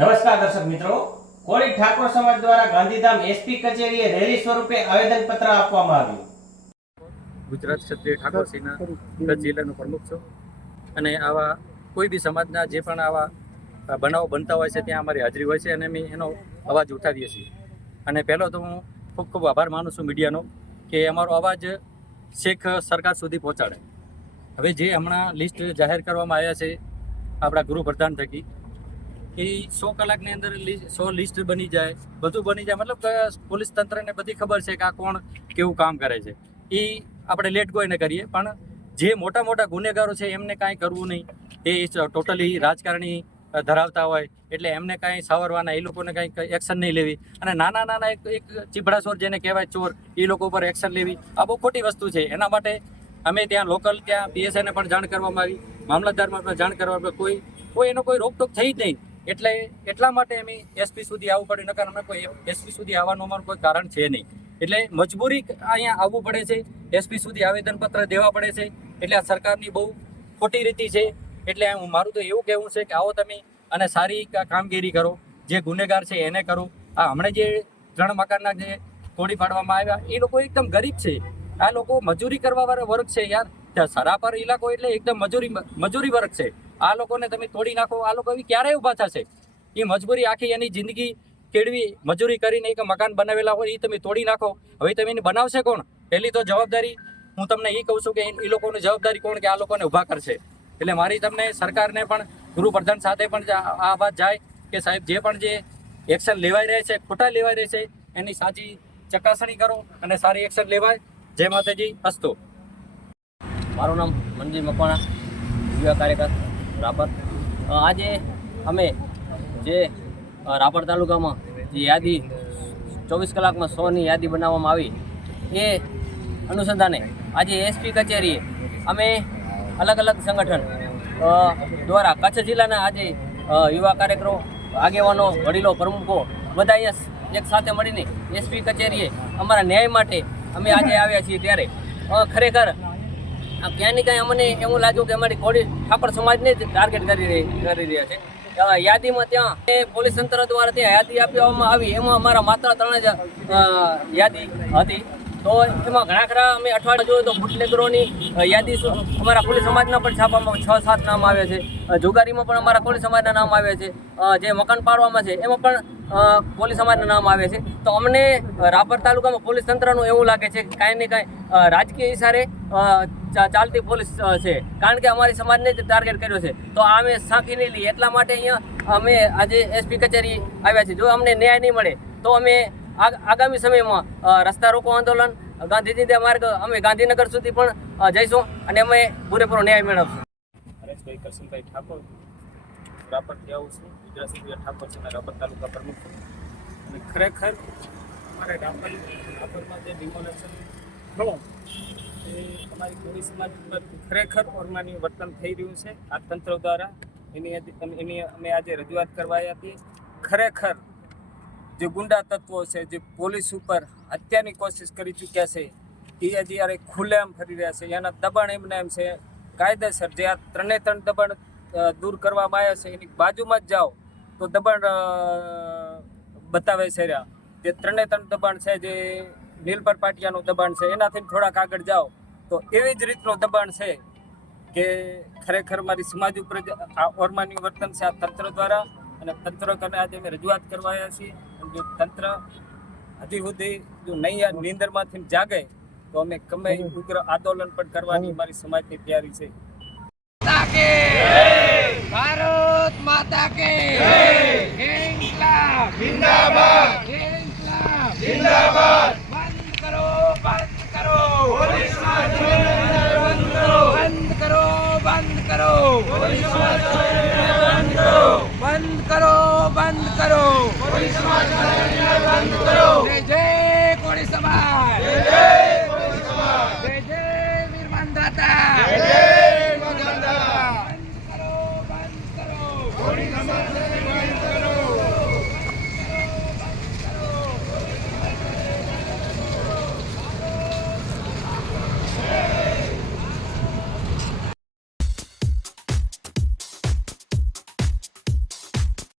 નમસ્કાર દર્શક મિત્રો, કોળી ઠાકોર સમાજ દ્વારા ગાંધીધામ એસપી કચેરીએ રેલી સ્વરૂપે આવેદનપત્ર આપવામાં આવ્યું. ગુજરાત ક્ષત્રિય ઠાકોર સેના કચ્છ જિલ્લાનો પ્રમુખ છું અને આવા કોઈ બી સમાજના જે પણ આવા બનાવો બનતા હોય છે ત્યાં અમારી હાજરી હોય છે અને અમે એનો અવાજ ઉઠાવીએ છીએ. અને પહેલો તો હું ખૂબ ખૂબ આભાર માનું છું મીડિયાનો કે અમારો અવાજ છેક સરકાર સુધી પહોંચાડે. હવે જે હમણાં લિસ્ટ જાહેર કરવામાં આવ્યા છે આપણા ગૃહપ્રધાન થકી, એ 100 કલાકની અંદર 100 લિસ્ટ બની જાય, બધું બની જાય, મતલબ કે પોલીસ તંત્રને બધી ખબર છે કે આ કોણ કેવું કામ કરે છે. એ આપણે લેટ ગોઈને કરીએ, પણ જે મોટા મોટા ગુનેગારો છે એમને કાંઈ કરવું નહીં. એ ટોટલી રાજકારણી ધરાવતા હોય એટલે એમને કાંઈ સાવરવાના, એ લોકોને કાંઈ એક્શન નહીં લેવી. અને નાના નાના એક ચીભડાસોર જેને કહેવાય ચોર, એ લોકો ઉપર એક્શન લેવી આ બહુ ખોટી વસ્તુ છે. એના માટે અમે ત્યાં લોકલ ત્યાં પીએસઆઈને પણ જાણ કરવામાં આવી, મામલતદારમાં પણ જાણ કરવામાં આવી, કોઈ એનો કોઈ રોકટોક થઈ જ નહીં. એટલા માટે અમે એસપી સુધી આવવું પડે, નકર અમે કોઈ એસપી સુધી આવવાનું અમારું કોઈ કારણ છે નહીં. એટલે મજબૂરી અહીંયા આવવું પડે છે, એસપી સુધી આવેદનપત્ર દેવા પડે છે. એટલે આ સરકારની બહુ ખોટી રીતિ છે. એટલે મારું તો એવું કહેવું છે કે આવો તમે અને સારી કામગીરી કરો, જે ગુનેગાર છે એને કરો. આ હમણાં જે 3 મકાનના જે તોડી પાડવામાં આવ્યા એ લોકો એકદમ ગરીબ છે. આ લોકો મજૂરી કરવા વાળો વર્ગ છે યાર. સરાપર ઇલાકો એટલે એકદમ મજૂરી વર્ગ છે. આ લોકોને તમે તોડી નાખો, આ લોકો એવી ક્યારેય ઊભા થશે? એ મજબૂરી આખી એની જિંદગી કેળવી મજૂરી કરીને એક મકાન બનાવેલા હોય એ તમે તોડી નાખો. હવે તમે એને બનાવશે કોણ? પહેલી તો જવાબદારી હું તમને એ કહું છું કે એ લોકોની જવાબદારી કોણ કે આ લોકોને ઊભા કરશે. એટલે મારી તમને સરકારને પણ ગૃહપ્રધાન સાથે પણ આ વાત જાય કે સાહેબ જે પણ જે એક્શન લેવાઈ રહ્યા છે, ખોટા લેવાઈ રહ્યા છે, એની સાચી ચકાસણી કરો અને સારી એક્શન લેવાય. જય માતાજી. અસ્તુ. મારું નામ મનજી મકવાણા, યુવા કાર્યકર રાપર. આજે અમે જે રાપર તાલુકામાં જે યાદી 24 કલાકમાં 100ની યાદી બનાવવામાં આવી એ અનુસંધાને આજે એસપી કચેરીએ અમે અલગ અલગ સંગઠન દ્વારા કચ્છ જિલ્લાના આજે યુવા કાર્યકરો, આગેવાનો, વડીલો, પ્રમુખો બધા અહીંયા એક સાથે મળીને એસપી કચેરીએ અમારા ન્યાય માટે અમે આજે આવ્યા છીએ. ત્યારે ખરેખર ક્યાંય ને ક્યાંય અમને એવું લાગ્યું કે અમારી કોળી ઠાકોર સમાજને જ ટાર્ગેટ કરી રહ્યા છે. યાદીમાં ત્યાં પોલીસ તંત્ર દ્વારા ત્યાં યાદી આપવામાં આવી, એમાં અમારા માત્ર 3 જ યાદી હતી. તો એમાં ઘણા ખરા અમે અઠવાડિયે જોયું તો બુટલેગરોની યાદી અમારા કોળી સમાજના પણ છાપામાં 6-7 નામ આવે છે. જુગારીમાં પણ અમારા કોળી સમાજના નામ આવે છે. જે મકાન પાડવામાં છે એમાં પણ કોળી સમાજના નામ આવે છે. તો અમને રાપર તાલુકામાં પોલીસ તંત્રનું એવું લાગે છે કે કાંઈ ને કાંઈ રાજકીય ઇશારે ચાલતી પોલીસ છે, કારણ કે અમારી સમાજને જ ટાર્ગેટ કર્યો છે. તો આ અમે સાંખી નહીં લઈએ, એટલા માટે અહીંયા અમે આજે એસપી કચેરી આવ્યા છીએ. જો અમને ન્યાય નહીં મળે તો અમે આગામી સમયમાં રસ્તા રોકો આંદોલન, ગાંધીજી માર્ગ અમે ગાંધીનગર સુધી પણ જઈશું અને અમે પૂરેપૂરો ન્યાય મેળવશું. હરેશભાઈ કરશનભાઈ ઠાકોર, રાપરથી આવું છું. ગુજરાત ક્ષત્રિય ઠાકોર સેના રાપર તાલુકા પ્રમુખ. અને ખરેખર અમારે રાપરમાં જે ડિમોલેશન થયું એ અમારી કોળી સમાજ ઉપર ખરેખર ઓરમાની વર્તન થઈ રહ્યું છે આ તંત્ર દ્વારા. એની અમે આજે રજૂઆત કરવા આવ્યા હતી. ખરેખર જે ગુંડા તત્વો છે, જે પોલીસ ઉપર હત્યાની કોશિશ કરી ચૂક્યા છે, એ જ્યારે ખુલ્લેઆમ ફરી રહ્યા છે. એના દબાણ એમને એમ છે કાયદેસર. જે આ 3 દબાણ દૂર કરવામાં આવ્યા છે એની બાજુમાં જ જાઓ તો દબાણ બતાવે છે. જે 3 દબાણ છે, જે નીલપર પાટિયાનું દબાણ છે, એનાથી થોડાક આગળ જાઓ તો એવી જ રીતનું દબાણ છે કે ખરેખર મારી સમાજ ઉપર જ આ ઓરમાની વર્તન છે આ તંત્ર દ્વારા. અને તંત્ર કરીને આજે અમે રજૂઆત કરવા આવ્યા છીએ. જો તંત્ર હજી સુધી જો નહીં નીંદરમાંથી જાગે તો અમે ગમે ઉગ્ર આંદોલન પણ કરવાની મારી સમાજની તૈયારી છે. ભારત માતા કે ઇન્કલાબ જિંદાબાદ, ઇન્કલાબ જિંદાબાદ. બંધ કરો, બંધ કરો, પોલીસ બંધ કરો, બંધ કરો, બંધ કરો, પોલીસ બંધ કરો, બંધ કરો, બંધ કરો, પોલીસ બંધ કરો.